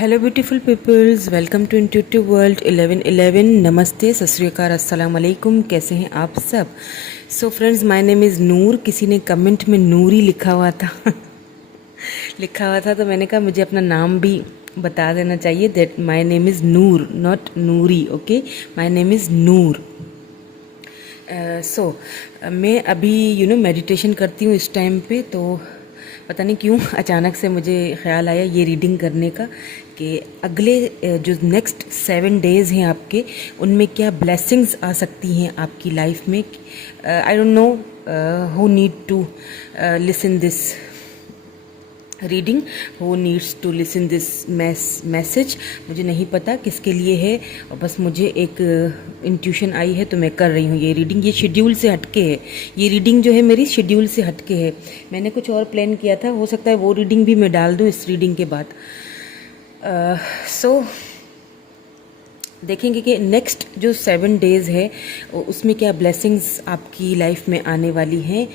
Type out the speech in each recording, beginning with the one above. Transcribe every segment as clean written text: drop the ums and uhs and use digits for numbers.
Hello beautiful peoples, welcome to intuitive world 1111। नमस्ते, सत श्री अकाल, अस्सलाम वालेकुम। कैसे हैं आप सब? So friends, my name is Noor. किसी ने कमेंट में नूरी लिखा हुआ था तो मैंने कहा मुझे अपना नाम भी बता देना चाहिए, that my name is Noor, not Noori. Okay, my name is Noor. मैं अभी मेडिटेशन करती हूँ इस टाइम पे। तो पता नहीं क्यों अचानक से मुझे ख्याल आया ये रीडिंग करने का कि अगले जो नेक्स्ट 7 डेज़ हैं आपके, उनमें क्या ब्लेसिंग्स आ सकती हैं आपकी लाइफ में। I don't know who need to listen this reading, who needs to listen this message. मुझे नहीं पता किसके लिए है, और बस मुझे एक इंट्यूशन आई है तो मैं कर रही हूँ ये रीडिंग। ये शेड्यूल से हटके है, ये रीडिंग जो है मेरी शेड्यूल से हटके है। मैंने कुछ और प्लान किया था, हो सकता है वो रीडिंग भी मैं डाल दूँ इस रीडिंग के बाद। सो देखेंगे कि नेक्स्ट जो 7 डेज़ है उसमें क्या ब्लेसिंग्स आपकी लाइफ में आने वाली हैं।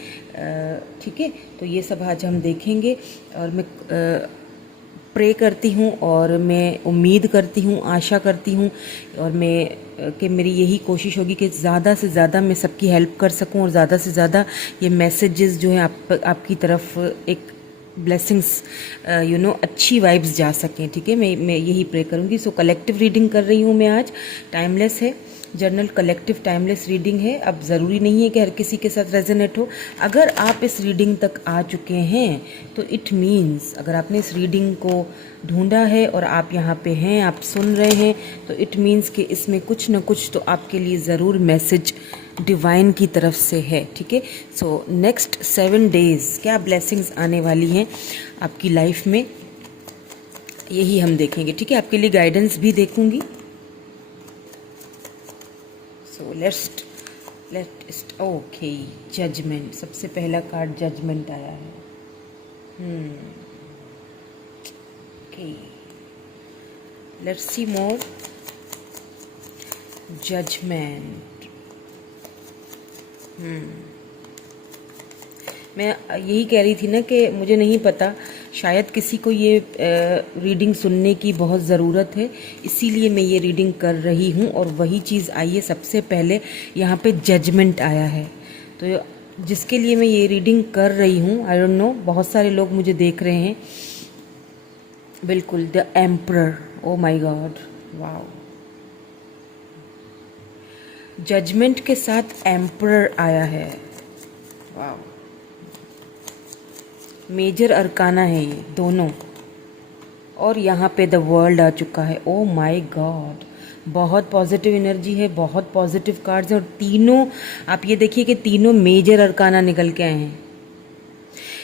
ठीक है, तो ये सब आज हम देखेंगे। और मैं प्रे करती हूँ और मैं उम्मीद करती हूँ, आशा करती हूँ, और मैं कि मेरी यही कोशिश होगी कि ज़्यादा से ज़्यादा मैं सबकी हेल्प कर सकूँ, और ज़्यादा से ज़्यादा ये मैसेजेस जो हैं आपकी तरफ एक ब्लेसिंग्स अच्छी वाइब्स जा सकें। ठीक है, मैं यही प्रे करूँगी। सो कलेक्टिव रीडिंग कर रही हूँ मैं आज। टाइमलेस है जर्नल, कलेक्टिव टाइमलेस रीडिंग है। अब ज़रूरी नहीं है कि हर किसी के साथ रेजोनेट हो। अगर आप इस रीडिंग तक आ चुके हैं तो इट मीन्स, अगर आपने इस रीडिंग को ढूंढा है और आप यहाँ पे हैं, आप सुन रहे हैं, तो इट मीन्स कि इसमें कुछ ना कुछ तो आपके लिए ज़रूर मैसेज डिवाइन की तरफ से है। ठीक है, सो नेक्स्ट 7 डेज़ क्या ब्लेसिंग्स आने वाली हैं आपकी लाइफ में, यही हम देखेंगे। ठीक है, आपके लिए गाइडेंस भी देखूंगी। So let's okay, judgement. सबसे पहला कार्ड जजमेंट आया है। Okay, let's see more. Judgement. मैं यही कह रही थी ना कि मुझे नहीं पता, शायद किसी को ये रीडिंग सुनने की बहुत ज़रूरत है, इसीलिए मैं ये रीडिंग कर रही हूँ। और वही चीज़ आई है, सबसे पहले यहाँ पे जजमेंट आया है। तो जिसके लिए मैं ये रीडिंग कर रही हूँ, आई डोंट नो, बहुत सारे लोग मुझे देख रहे हैं। बिल्कुल, the emperor. Oh my God, wow. Judgement के साथ एम्परर आया है, वाओ। मेजर अरकाना है ये दोनों, और यहाँ पे द वर्ल्ड आ चुका है। ओ माय गॉड, बहुत पॉजिटिव एनर्जी है, बहुत पॉजिटिव कार्ड्स हैं, और तीनों आप ये देखिए कि तीनों मेजर अरकाना निकल के आए हैं।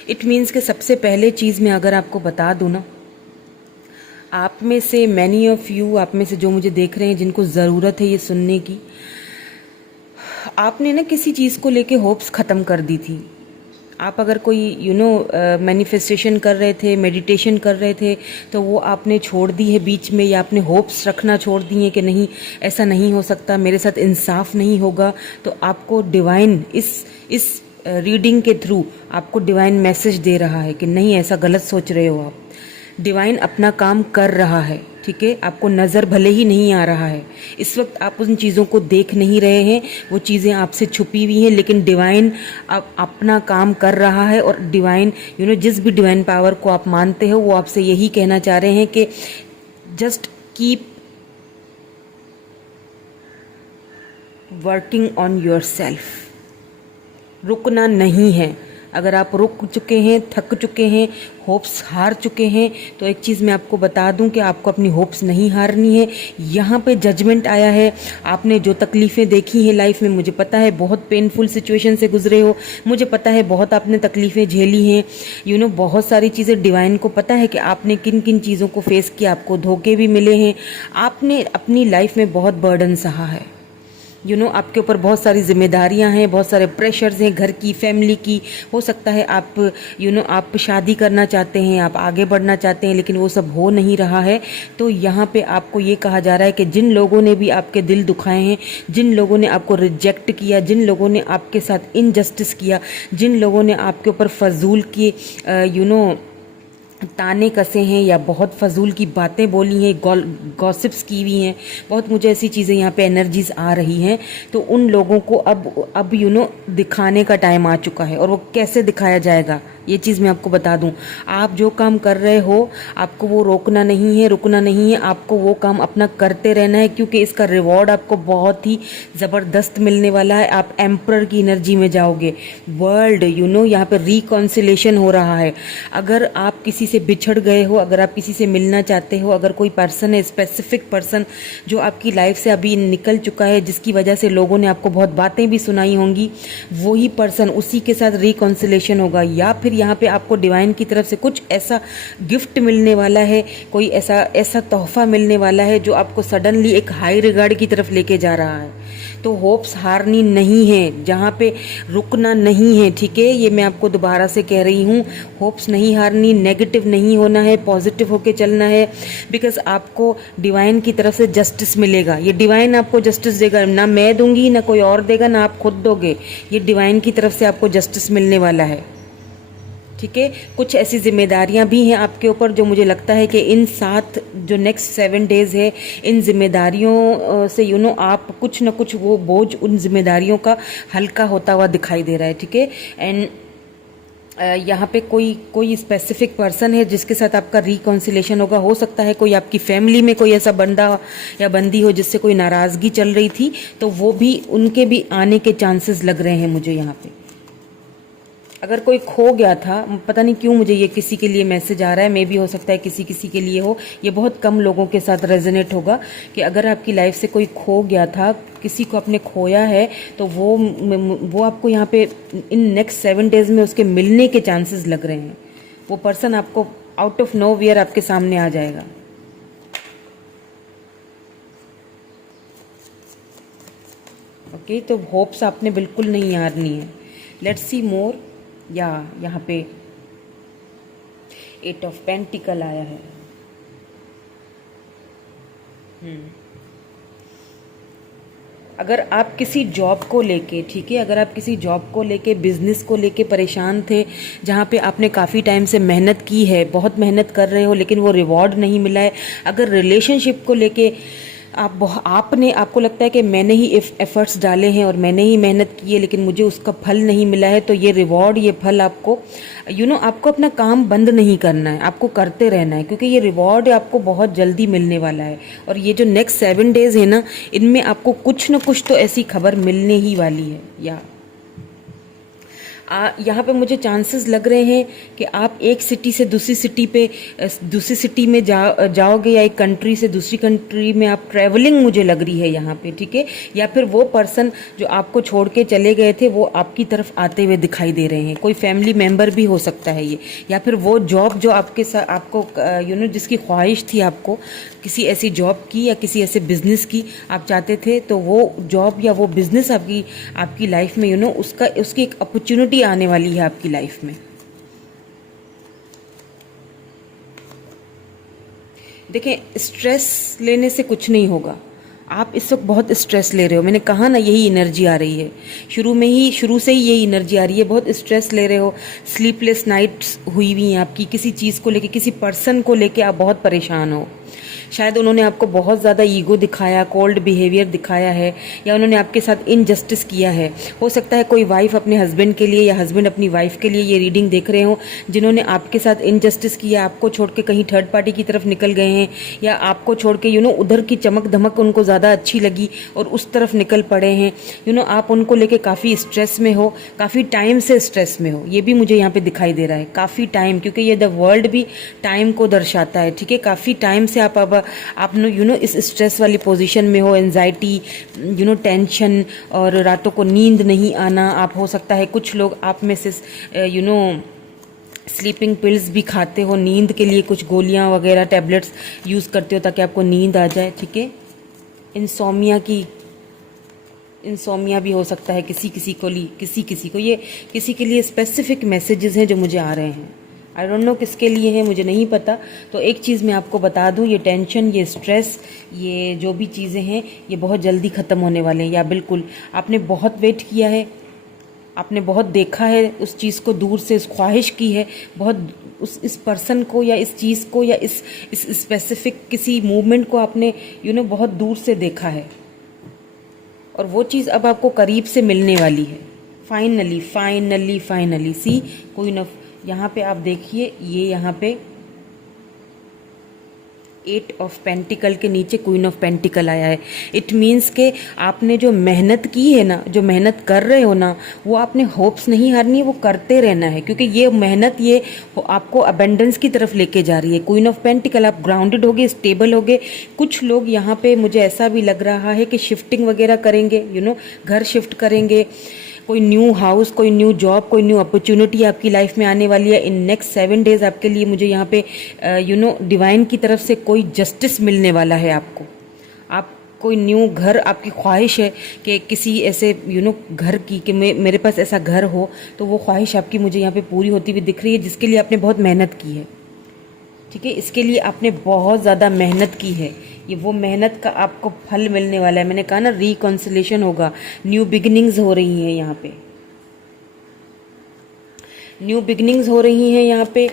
इट मीन्स कि सबसे पहले चीज़ मैं अगर आपको बता दूँ ना, आप में से मैनी ऑफ यू, आप में से जो मुझे देख रहे हैं, जिनको ज़रूरत है ये सुनने की, आपने ना किसी चीज़ को लेके होप्स ख़त्म कर दी थी। आप अगर कोई मैनिफेस्टेशन कर रहे थे, मेडिटेशन कर रहे थे, तो वो आपने छोड़ दी है बीच में, या आपने होप्स रखना छोड़ दी है कि नहीं, ऐसा नहीं हो सकता, मेरे साथ इंसाफ नहीं होगा। तो आपको डिवाइन इस रीडिंग के थ्रू आपको डिवाइन मैसेज दे रहा है कि नहीं, ऐसा गलत सोच रहे हो आप। डिवाइन अपना काम कर रहा है। ठीक है, आपको नज़र भले ही नहीं आ रहा है इस वक्त, आप उन चीज़ों को देख नहीं रहे हैं, वो चीज़ें आपसे छुपी हुई हैं, लेकिन डिवाइन अपना काम कर रहा है। और डिवाइन जिस भी डिवाइन पावर को आप मानते हो, वो आपसे यही कहना चाह रहे हैं कि just keep working on your self. रुकना नहीं है। अगर आप रुक चुके हैं, थक चुके हैं, होप्स हार चुके हैं, तो एक चीज़ मैं आपको बता दूं कि आपको अपनी होप्स नहीं हारनी है। यहाँ पे जजमेंट आया है। आपने जो तकलीफ़ें देखी हैं लाइफ में, मुझे पता है बहुत पेनफुल सिचुएशन से गुजरे हो, मुझे पता है बहुत आपने तकलीफ़ें झेली हैं, बहुत सारी चीज़ें। डिवाइन को पता है कि आपने किन किन चीज़ों को फेस किया, आपको धोखे भी मिले हैं, आपने अपनी लाइफ में बहुत बर्डन सहा है। आपके ऊपर बहुत सारी जिम्मेदारियां हैं, बहुत सारे प्रेशर्स हैं, घर की, फैमिली की। हो सकता है आप आप शादी करना चाहते हैं, आप आगे बढ़ना चाहते हैं, लेकिन वो सब हो नहीं रहा है। तो यहाँ पे आपको ये कहा जा रहा है कि जिन लोगों ने भी आपके दिल दुखाए हैं, जिन लोगों ने आपको रिजेक्ट किया, जिन लोगों ने आपके साथ इनजस्टिस किया, जिन लोगों ने आपके ऊपर फजूल की ताने कसे हैं या बहुत फजूल की बातें बोली हैं, गॉसिप्स की हुई हैं, बहुत मुझे ऐसी चीज़ें यहाँ पे एनर्जीज आ रही हैं। तो उन लोगों को अब दिखाने का टाइम आ चुका है। और वो कैसे दिखाया जाएगा ये चीज़ मैं आपको बता दूं। आप जो काम कर रहे हो आपको वो रोकना नहीं है, रुकना नहीं है, आपको वो काम अपना करते रहना है, क्योंकि इसका रिवॉर्ड आपको बहुत ही ज़बरदस्त मिलने वाला है। आप एम्परर की एनर्जी में जाओगे। वर्ल्ड यहाँ पे रिकॉन्सिलेशन हो रहा है। अगर आप किसी से बिछड़ गए हो, अगर आप किसी से मिलना चाहते हो, अगर कोई पर्सन है, स्पेसिफिक पर्सन जो आपकी लाइफ से अभी निकल चुका है, जिसकी वजह से लोगों ने आपको बहुत बातें भी सुनाई होंगी, वही पर्सन, उसी के साथ रिकॉन्सिलेशन होगा। या फिर यहाँ पे आपको डिवाइन की तरफ से कुछ ऐसा गिफ्ट मिलने वाला है, कोई ऐसा तोहफा मिलने वाला है जो आपको सडनली एक हाई रिगार्ड की तरफ लेके जा रहा है। तो होप्स हारनी नहीं है, जहाँ पे रुकना नहीं है, ठीक है। ये मैं आपको दोबारा से कह रही हूँ, होप्स नहीं हारनी, नेगेटिव नहीं होना है, पॉजिटिव होके चलना है। बिकॉज आपको डिवाइन की तरफ से जस्टिस मिलेगा। ये डिवाइन आपको जस्टिस देगा, ना मैं दूंगी, ना कोई और देगा, ना आप खुद दोगे। ये डिवाइन की तरफ से आपको जस्टिस मिलने वाला है, ठीक है। कुछ ऐसी जिम्मेदारियां भी हैं आपके ऊपर जो मुझे लगता है कि इन 7 जो नेक्स्ट 7 डेज है, इन जिम्मेदारियों से आप कुछ ना कुछ वो बोझ उन जिम्मेदारियों का हल्का होता हुआ दिखाई दे रहा है, ठीक है। एंड यहाँ पे कोई स्पेसिफिक पर्सन है जिसके साथ आपका रिकॉन्सिलेशन होगा। हो सकता है कोई आपकी फैमिली में कोई ऐसा बंदा या बंदी हो जिससे कोई नाराज़गी चल रही थी, तो वो भी, उनके भी आने के चांसेस लग रहे हैं मुझे यहाँ पे। अगर कोई खो गया था, पता नहीं क्यों मुझे ये किसी के लिए मैसेज आ रहा है, मे भी हो सकता है किसी किसी के लिए हो, ये बहुत कम लोगों के साथ रेजोनेट होगा कि अगर आपकी लाइफ से कोई खो गया था, किसी को आपने खोया है, तो वो आपको यहाँ पे इन नेक्स्ट 7 डेज में उसके मिलने के चांसेस लग रहे हैं। वो पर्सन आपको आउट ऑफ नोवेयर आपके सामने आ जाएगा। ओके, तो होप्स आपने बिल्कुल नहीं हारनी है। लेट्स सी मोर। या यहाँ पे 8 ऑफ पेंटिकल आया है। अगर आप किसी जॉब को लेके, ठीक है, अगर आप किसी जॉब को लेके, बिजनेस को लेके परेशान थे, जहाँ पे आपने काफ़ी टाइम से मेहनत की है, बहुत मेहनत कर रहे हो लेकिन वो रिवॉर्ड नहीं मिला है, अगर रिलेशनशिप को लेके आपको लगता है कि मैंने ही एफर्ट्स डाले हैं और मैंने ही मेहनत की है लेकिन मुझे उसका फल नहीं मिला है, तो ये रिवॉर्ड, ये फल आपको आपको अपना काम बंद नहीं करना है, आपको करते रहना है, क्योंकि ये रिवॉर्ड आपको बहुत जल्दी मिलने वाला है। और ये जो नेक्स्ट 7 डेज है ना, इनमें आपको कुछ न कुछ तो ऐसी खबर मिलने ही वाली है। या यहाँ पे मुझे चांसेस लग रहे हैं कि आप एक सिटी से दूसरी सिटी में जाओगे, या एक कंट्री से दूसरी कंट्री में आप ट्रैवलिंग मुझे लग रही है यहाँ पे, ठीक है। या फिर वो पर्सन जो आपको छोड़ के चले गए थे वो आपकी तरफ आते हुए दिखाई दे रहे हैं। कोई फैमिली मेम्बर भी हो सकता है ये, या फिर वो जॉब जो आपके साथ आपको जिसकी ख्वाहिश थी आपको किसी ऐसी जॉब की या किसी ऐसे बिजनेस की आप चाहते थे, तो वो जॉब या वो बिजनेस आपकी लाइफ में उसकी एक अपॉर्चुनिटी आने वाली है आपकी लाइफ में। देखें, स्ट्रेस लेने से कुछ नहीं होगा। आप इस वक्त बहुत स्ट्रेस ले रहे हो, मैंने कहा ना, यही एनर्जी आ रही है। शुरू से ही यही एनर्जी आ रही है, बहुत स्ट्रेस ले रहे हो, स्लीपलेस नाइट्स हुई हुई हैं आपकी, किसी चीज़ को लेके, किसी पर्सन को लेके आप बहुत परेशान हो। शायद उन्होंने आपको बहुत ज़्यादा ईगो दिखाया, कोल्ड बिहेवियर दिखाया है, या उन्होंने आपके साथ इनजस्टिस किया है। हो सकता है कोई वाइफ अपने हस्बैंड के लिए या हस्बैंड अपनी वाइफ के लिए ये रीडिंग देख रहे हो, जिन्होंने आपके साथ इनजस्टिस किया, आपको छोड़ के कहीं थर्ड पार्टी की तरफ निकल गए हैं, या आपको छोड़ के उधर की चमक धमक उनको ज़्यादा अच्छी लगी और उस तरफ निकल पड़े हैं। आप उनको लेके काफ़ी स्ट्रेस में हो, काफ़ी टाइम से स्ट्रेस में हो, ये भी मुझे यहाँ पे दिखाई दे रहा है, काफ़ी टाइम, क्योंकि ये द वर्ल्ड भी टाइम को दर्शाता है, ठीक है। काफ़ी टाइम से आप इस स्ट्रेस वाली पोजीशन में हो, एंजाइटी, टेंशन, और रातों को नींद नहीं आना। आप, हो सकता है कुछ लोग आप में से स्लीपिंग पिल्स भी खाते हो, नींद के लिए कुछ गोलियां वगैरह टैबलेट्स यूज़ करते हो ताकि आपको नींद आ जाए, ठीक है। इंसोमिया भी हो सकता है किसी किसी को, ये किसी के लिए स्पेसिफिक मैसेजेस हैं जो मुझे आ रहे हैं। आई डोंट नो किसके लिए है, मुझे नहीं पता। तो एक चीज़ मैं आपको बता दूं, ये टेंशन, ये स्ट्रेस, ये जो भी चीज़ें हैं, ये बहुत जल्दी ख़त्म होने वाले हैं। या बिल्कुल आपने बहुत वेट किया है, आपने बहुत देखा है उस चीज़ को दूर से, उस ख्वाहिश की है बहुत, इस पर्सन को या इस चीज़ को या इस स्पेसिफिक किसी मूवमेंट को आपने बहुत दूर से देखा है, और वो चीज़ अब आपको करीब से मिलने वाली है। Finally finally finally see queen of, यहाँ पे आप देखिए, ये यहाँ पे 8 ऑफ पेंटिकल के नीचे क्वीन ऑफ पेंटिकल आया है। इट मीन्स के आपने जो मेहनत की है ना, जो मेहनत कर रहे हो ना, वो आपने होप्स नहीं हारनी, वो करते रहना है, क्योंकि ये मेहनत ये आपको अबेंडेंस की तरफ लेके जा रही है। क्वीन ऑफ पेंटिकल, आप ग्राउंडेड होगे, स्टेबल होगे। कुछ लोग यहाँ पे मुझे ऐसा भी लग रहा है कि शिफ्टिंग वगैरह करेंगे, घर शिफ्ट करेंगे, कोई न्यू हाउस, कोई न्यू जॉब, कोई न्यू अपॉर्चुनिटी आपकी लाइफ में आने वाली है इन नेक्स्ट 7 डेज आपके लिए। मुझे यहाँ पे डिवाइन की तरफ से कोई जस्टिस मिलने वाला है आपको। आप कोई न्यू घर, आपकी ख्वाहिश है कि किसी ऐसे घर की कि मेरे पास ऐसा घर हो, तो वो ख्वाहिश आपकी मुझे यहाँ पे पूरी होती हुई दिख रही है, जिसके लिए आपने बहुत मेहनत की है। ठीक है, इसके लिए आपने बहुत ज़्यादा मेहनत की है। ये वो मेहनत का आपको फल मिलने वाला है। मैंने कहा ना, रिकॉन्सिलेशन होगा, न्यू बिगिनिंग्स हो रही हैं यहाँ पे, न्यू बिगिनिंग्स हो रही हैं यहाँ पे,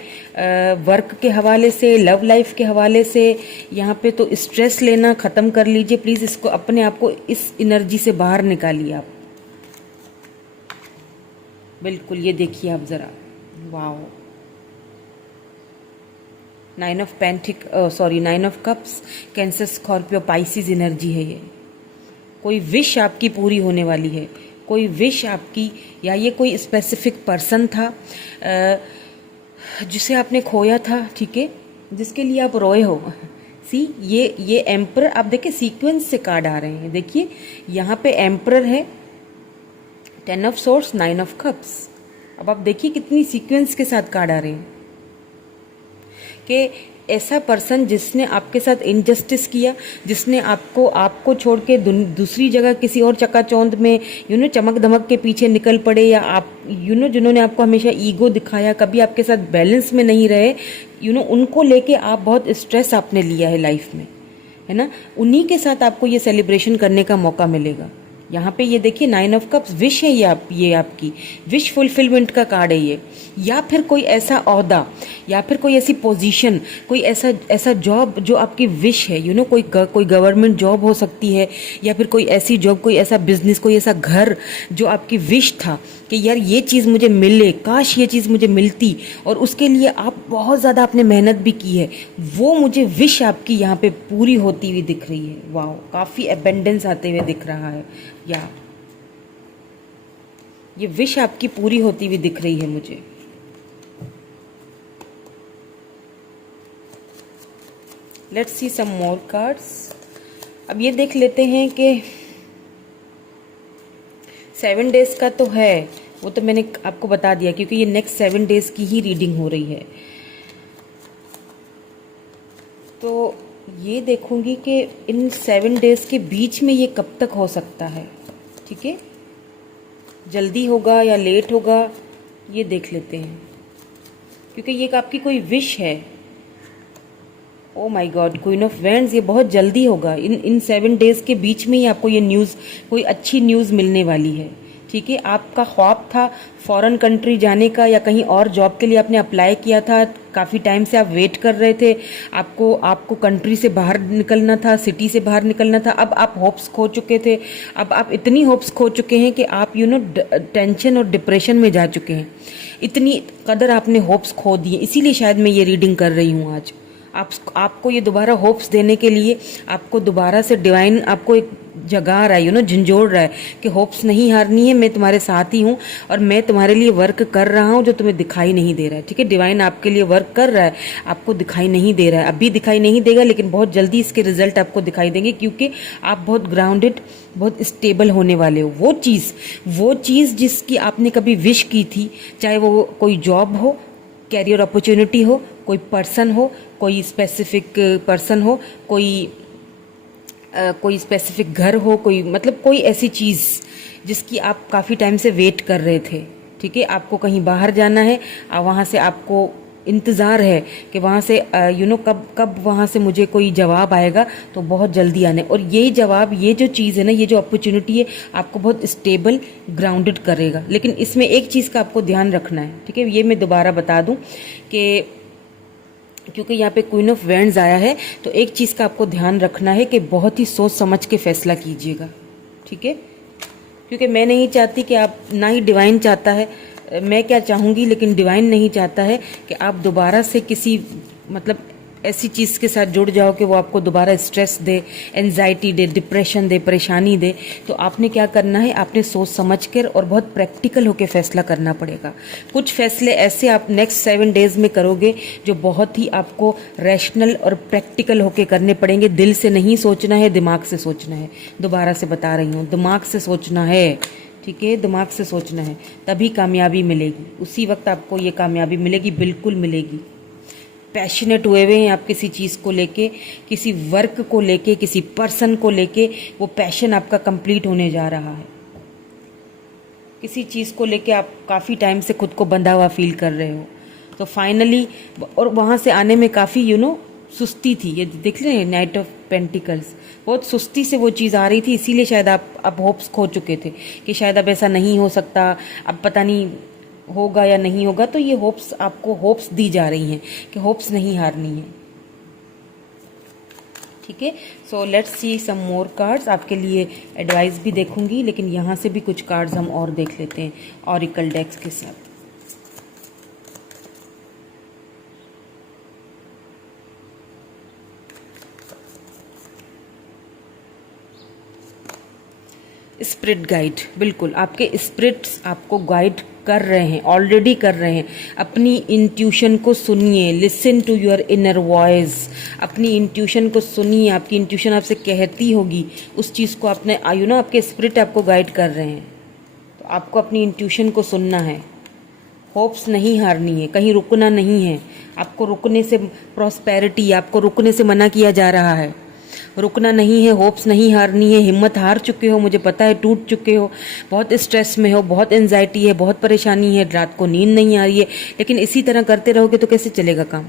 वर्क के हवाले से, लव लाइफ के हवाले से। यहाँ पे तो स्ट्रेस लेना ख़त्म कर लीजिए प्लीज़, इसको अपने आप को इस एनर्जी से बाहर निकालिए आप। बिल्कुल, ये देखिए आप ज़रा, wow, 9 of cups, cancer, Scorpio, Pisces energy है ये। कोई विश आपकी पूरी होने वाली है, कोई विश आपकी, या ये कोई स्पेसिफिक पर्सन था जिसे आपने खोया था, ठीक है, जिसके लिए आप रोए हो। सी ये एम्परर, आप देखिए सीक्वेंस से कार्ड आ रहे हैं। देखिए यहाँ पे एम्परर है, 10 ऑफ सोर्स, 9 ऑफ कप्स। अब आप देखिए कितनी सीक्वेंस के साथ कार्ड आ रहे हैं कि ऐसा पर्सन जिसने आपके साथ इनजस्टिस किया, जिसने आपको छोड़ के दूसरी जगह किसी और चकाचौंध में चमक धमक के पीछे निकल पड़े, या आप जिन्होंने आपको हमेशा ईगो दिखाया, कभी आपके साथ बैलेंस में नहीं रहे, उनको लेके आप बहुत स्ट्रेस आपने लिया है लाइफ में, है ना। उन्हीं के साथ आपको ये सेलिब्रेशन करने का मौका मिलेगा। यहाँ पे ये देखिए 9 ऑफ कप्स, विश है ये आपकी विश फुलफिलमेंट का कार्ड है ये। या फिर कोई ऐसा ओहदा, या फिर कोई ऐसी पोजीशन, कोई ऐसा जॉब जो आपकी विश है, कोई गवर्नमेंट जॉब हो सकती है, या फिर कोई ऐसी जॉब, कोई ऐसा बिजनेस, कोई ऐसा घर जो आपकी विश था कि यार ये चीज़ मुझे मिले, काश ये चीज़ मुझे मिलती, और उसके लिए आप बहुत ज़्यादा आपने मेहनत भी की है, वो मुझे विश आपकी यहाँ पे पूरी होती हुई दिख रही है। वाह, काफ़ी एबेंडेंस आते हुए दिख रहा है, या ये विश आपकी पूरी होती हुई दिख रही है मुझे। Let's see some more cards. अब ये देख लेते हैं कि 7 डेज का तो है, वो तो मैंने आपको बता दिया, क्योंकि ये नेक्स्ट 7 डेज की ही रीडिंग हो रही है। तो ये देखूंगी कि इन 7 डेज के बीच में ये कब तक हो सकता है, ठीक है, जल्दी होगा या लेट होगा, ये देख लेते हैं, क्योंकि ये आपकी कोई विश है। ओ my God, queen of wands, ये बहुत जल्दी होगा, इन 7 डेज के बीच में ही आपको ये न्यूज़, कोई अच्छी न्यूज़ मिलने वाली है, ठीक है। आपका ख्वाब था फॉरेन कंट्री जाने का, या कहीं और जॉब के लिए आपने अप्लाई किया था, काफ़ी टाइम से आप वेट कर रहे थे, आपको कंट्री से बाहर निकलना था, सिटी से बाहर निकलना था। अब आप होप्स खो चुके थे, अब आप इतनी होप्स खो चुके हैं कि आप टेंशन और डिप्रेशन में जा चुके हैं। इतनी कदर आपने होप्स खो दी है, इसीलिए शायद मैं ये रीडिंग कर रही हूँ आज। आपको ये दोबारा होप्स देने के लिए, आपको दोबारा से डिवाइन आपको एक जगा रहा है, झंझोड़ रहा है कि होप्स नहीं हारनी है, मैं तुम्हारे साथ ही हूँ, और मैं तुम्हारे लिए वर्क कर रहा हूँ जो तुम्हें दिखाई नहीं दे रहा है, ठीक है। डिवाइन आपके लिए वर्क कर रहा है, आपको दिखाई नहीं दे रहा है, अभी दिखाई नहीं देगा, लेकिन बहुत जल्दी इसके रिजल्ट आपको दिखाई देंगे, क्योंकि आप बहुत ग्राउंडेड, बहुत स्टेबल होने वाले हो। वो चीज़ जिसकी आपने कभी विश की थी, चाहे वो कोई जॉब हो, कैरियर अपॉर्चुनिटी हो, कोई पर्सन हो, कोई स्पेसिफिक पर्सन हो, कोई स्पेसिफिक घर हो, कोई ऐसी चीज़ जिसकी आप काफ़ी टाइम से वेट कर रहे थे, ठीक है। आपको कहीं बाहर जाना है, वहाँ से आपको इंतज़ार है कि वहाँ से कब कब वहाँ से मुझे कोई जवाब आएगा, तो बहुत जल्दी आने। और ये जवाब, ये जो चीज़ है ना, ये जो अपॉर्चुनिटी है, आपको बहुत स्टेबल ग्राउंडेड करेगा। लेकिन इसमें एक चीज़ का आपको ध्यान रखना है, ठीक है। ये मैं दोबारा बता दूँ कि क्योंकि यहाँ पे क्वीन ऑफ वैंड्स आया है, तो एक चीज़ का आपको ध्यान रखना है कि बहुत ही सोच समझ के फैसला कीजिएगा, ठीक है। क्योंकि मैं नहीं चाहती कि आप, ना ही डिवाइन चाहता है, मैं क्या चाहूँगी, लेकिन डिवाइन नहीं चाहता है कि आप दोबारा से किसी मतलब ऐसी चीज़ के साथ जुड़ जाओ कि वो आपको दोबारा स्ट्रेस दे, एंजाइटी दे, डिप्रेशन दे, परेशानी दे। तो आपने क्या करना है, आपने सोच समझ कर और बहुत प्रैक्टिकल होकर फैसला करना पड़ेगा। कुछ फैसले ऐसे आप नेक्स्ट 7 डेज में करोगे जो बहुत ही आपको रैशनल और प्रैक्टिकल होकर करने पड़ेंगे। दिल से नहीं सोचना है, दिमाग से सोचना है। दोबारा से बता रही हूँ, दिमाग से सोचना है, ठीक है, दिमाग से सोचना है, तभी कामयाबी मिलेगी। उसी वक्त आपको ये कामयाबी मिलेगी, बिल्कुल मिलेगी। पैशनेट हुए हुए हैं आप किसी चीज़ को लेके, किसी वर्क को लेके, किसी पर्सन को लेके, वो पैशन आपका कंप्लीट होने जा रहा है। किसी चीज़ को लेके आप काफ़ी टाइम से खुद को बंधा हुआ फील कर रहे हो, तो फाइनली, और वहाँ से आने में काफ़ी सुस्ती थी। ये देख रहे हैं, नाइट ऑफ पेंटिकल्स, बहुत सुस्ती से वो चीज़ आ रही थी। इसीलिए शायद आप अब होप्स खो चुके थे कि शायद अब ऐसा नहीं हो सकता, अब पता नहीं होगा या नहीं होगा। तो ये होप्स, आपको होप्स दी जा रही हैं कि होप्स नहीं हारनी है, ठीक है। So let's see some more cards. आपके लिए एडवाइस भी देखूंगी, लेकिन यहाँ से भी कुछ कार्ड्स हम और देख लेते हैं ऑरिकल डेक्स के साथ। स्पिरिट गाइड, बिल्कुल आपके स्पिरिट्स आपको गाइड कर रहे हैं, ऑलरेडी कर रहे हैं। अपनी इंट्यूशन को सुनिए, listen to your inner voice. अपनी इंट्यूशन को सुनिए, आपकी इंट्यूशन आपसे कहती होगी उस चीज़ को, आपने आपके स्पिरिट आपको गाइड कर रहे हैं। तो आपको अपनी इंट्यूशन को सुनना है, होप्स नहीं हारनी है, कहीं रुकना नहीं है। आपको रुकने से प्रॉस्पेरिटी, आपको रुकने से मना किया जा रहा है, रुकना नहीं है, होप्स नहीं हारनी है। हिम्मत हार चुके हो, मुझे पता है, टूट चुके हो, बहुत स्ट्रेस में हो, बहुत एंजाइटी है, बहुत परेशानी है, रात को नींद नहीं आ रही है, लेकिन इसी तरह करते रहोगे तो कैसे चलेगा काम?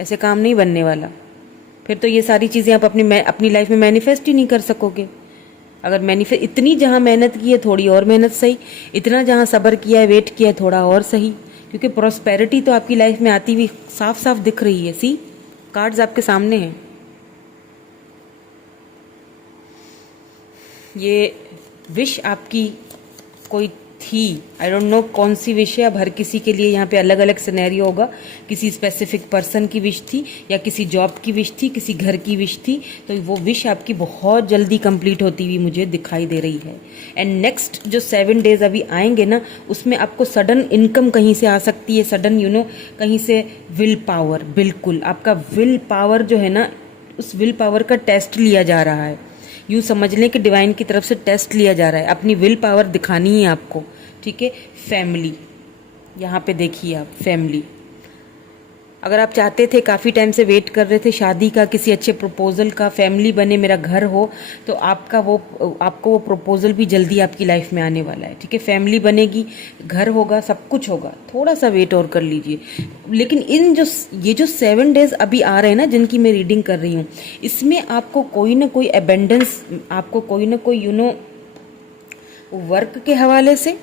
ऐसे काम नहीं बनने वाला। फिर तो ये सारी चीज़ें आप अपनी लाइफ में मैनिफेस्ट ही नहीं कर सकोगे। अगर मैनिफेस्ट, इतनी जहाँ मेहनत की है थोड़ी और मेहनत सही, इतना जहाँ सब्र किया है, वेट किया है, थोड़ा और सही, क्योंकि प्रॉस्पेरिटी तो आपकी लाइफ में आती हुई साफ साफ दिख रही है। सी, कार्ड्स आपके सामने हैं। ये विश आपकी कोई थी, आई डोंट नो कौन सी विश है। अब हर किसी के लिए यहाँ पे अलग अलग सिनेरियो होगा। किसी स्पेसिफिक पर्सन की विश थी, या किसी जॉब की विश थी, किसी घर की विश थी। तो वो विश आपकी बहुत जल्दी कंप्लीट होती हुई मुझे दिखाई दे रही है। एंड नेक्स्ट जो 7 डेज अभी आएंगे ना, उसमें आपको सडन इनकम कहीं से आ सकती है, सडन कहीं से विल पावर। बिल्कुल आपका विल पावर जो है ना, उस विल पावर का टेस्ट लिया जा रहा है। यूँ समझ लें कि डिवाइन की तरफ से टेस्ट लिया जा रहा है। अपनी विल पावर दिखानी है आपको, ठीक है। फैमिली, यहाँ पे देखिए आप, फैमिली, अगर आप चाहते थे, काफ़ी टाइम से वेट कर रहे थे शादी का, किसी अच्छे प्रपोजल का, फैमिली बने, मेरा घर हो, तो आपको वो प्रपोजल भी जल्दी आपकी लाइफ में आने वाला है, ठीक है। फैमिली बनेगी, घर होगा, सब कुछ होगा। थोड़ा सा वेट और कर लीजिए। लेकिन ये जो 7 डेज अभी आ रहे हैं ना, जिनकी मैं रीडिंग कर रही हूँ, इसमें आपको कोई ना कोई एबेंडेंस, आपको कोई ना कोई वर्क के हवाले से,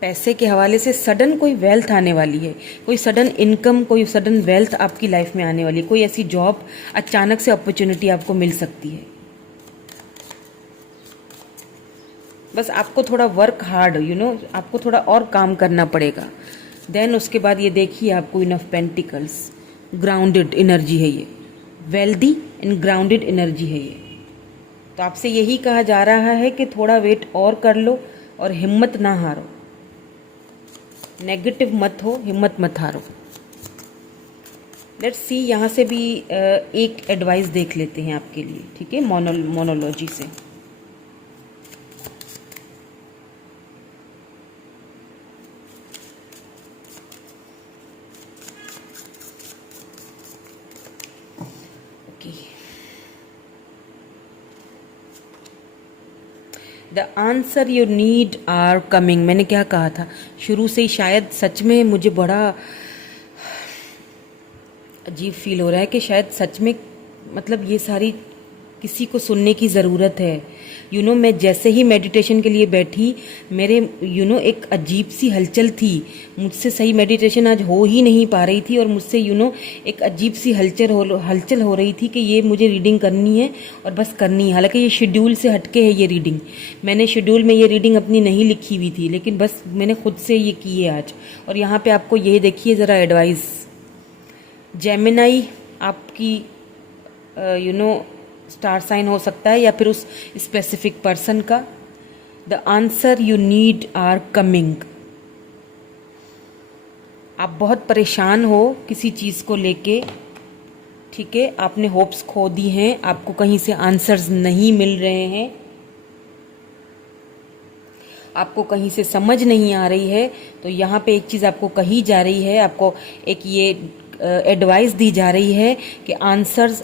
पैसे के हवाले से सडन कोई वेल्थ आने वाली है। कोई सडन इनकम, कोई सडन वेल्थ आपकी लाइफ में आने वाली है। कोई ऐसी जॉब, अचानक से अपॉर्चुनिटी आपको मिल सकती है। बस आपको थोड़ा वर्क हार्ड, आपको थोड़ा और काम करना पड़ेगा। देन उसके बाद ये देखिए आप, queen of pentacles, grounded energy है ये, वेल्दी एंड ग्राउंडेड एनर्जी है ये। तो आपसे यही कहा जा रहा है कि थोड़ा वेट और कर लो और हिम्मत ना हारो, नेगेटिव मत हो, हिम्मत मत हारो। लेट्स सी, यहाँ से भी एक एडवाइस देख लेते हैं आपके लिए, ठीक है, मोनोलॉजी से। Okay, the answer you need are coming. मैंने क्या कहा था शुरू से ही, शायद सच में मुझे बड़ा अजीब फील हो रहा है कि शायद सच में मतलब ये सारी किसी को सुनने की ज़रूरत है। मैं जैसे ही मेडिटेशन के लिए बैठी, मेरे एक अजीब सी हलचल थी। मुझसे सही मेडिटेशन आज हो ही नहीं पा रही थी और मुझसे एक अजीब सी हलचल हो रही थी कि ये मुझे रीडिंग करनी है और बस करनी है। हालांकि ये शेड्यूल से हटके है ये रीडिंग, मैंने शेड्यूल में ये रीडिंग अपनी नहीं लिखी हुई थी, लेकिन बस मैंने खुद से ये की है आज। और यहाँ पे आपको ये देखिए ज़रा एडवाइस, जेमिनाई आपकी स्टार साइन हो सकता है या फिर उस स्पेसिफिक पर्सन का। The answer you need are coming. आप बहुत परेशान हो किसी चीज़ को लेके, ठीक है, आपने होप्स खो दी हैं, आपको कहीं से आंसर्स नहीं मिल रहे हैं, आपको कहीं से समझ नहीं आ रही है। तो यहाँ पे एक चीज़ आपको कही जा रही है, आपको एक ये एडवाइस दी जा रही है कि आंसर्स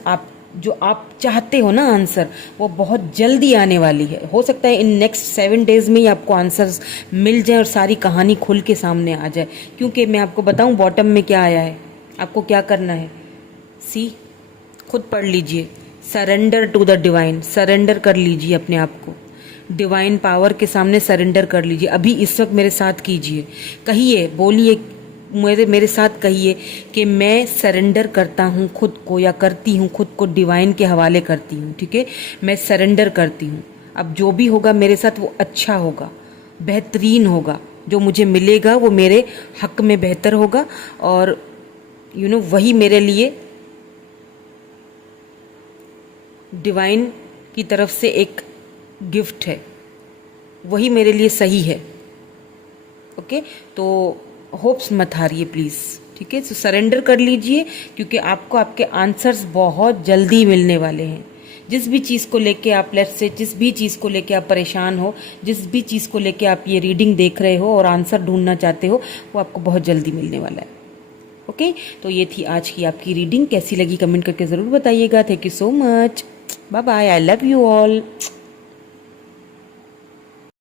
जो आप चाहते हो ना आंसर, वो बहुत जल्दी आने वाली है। हो सकता है इन नेक्स्ट 7 डेज में ही आपको आंसर्स मिल जाए और सारी कहानी खुल के सामने आ जाए। क्योंकि मैं आपको बताऊं बॉटम में क्या आया है, आपको क्या करना है, खुद पढ़ लीजिए, surrender to the divine. Surrender कर लीजिए अपने आप को, डिवाइन पावर के सामने सरेंडर कर लीजिए। अभी इस वक्त मेरे साथ कीजिए, कहिए, बोलिए, मेरे साथ कहिए कि मैं सरेंडर करता हूँ खुद को, या करती हूँ खुद को, डिवाइन के हवाले करती हूँ। ठीक है, मैं सरेंडर करती हूँ। अब जो भी होगा मेरे साथ वो अच्छा होगा, बेहतरीन होगा। जो मुझे मिलेगा वो मेरे हक में बेहतर होगा और वही मेरे लिए डिवाइन की तरफ से एक गिफ्ट है, वही मेरे लिए सही है। ओके, तो होप्स मत हारिए प्लीज़, ठीक है। तो सरेंडर कर लीजिए, क्योंकि आपको आपके आंसर्स बहुत जल्दी मिलने वाले हैं। जिस भी चीज़ को लेके आप, लेट्स से जिस भी चीज़ को लेके आप परेशान हो, जिस भी चीज़ को लेके आप ये रीडिंग देख रहे हो और आंसर ढूंढना चाहते हो, वो आपको बहुत जल्दी मिलने वाला है। ओके, तो ये थी आज की आपकी रीडिंग। कैसी लगी कमेंट करके ज़रूर बताइएगा। Thank you so much, bye bye, I love you all.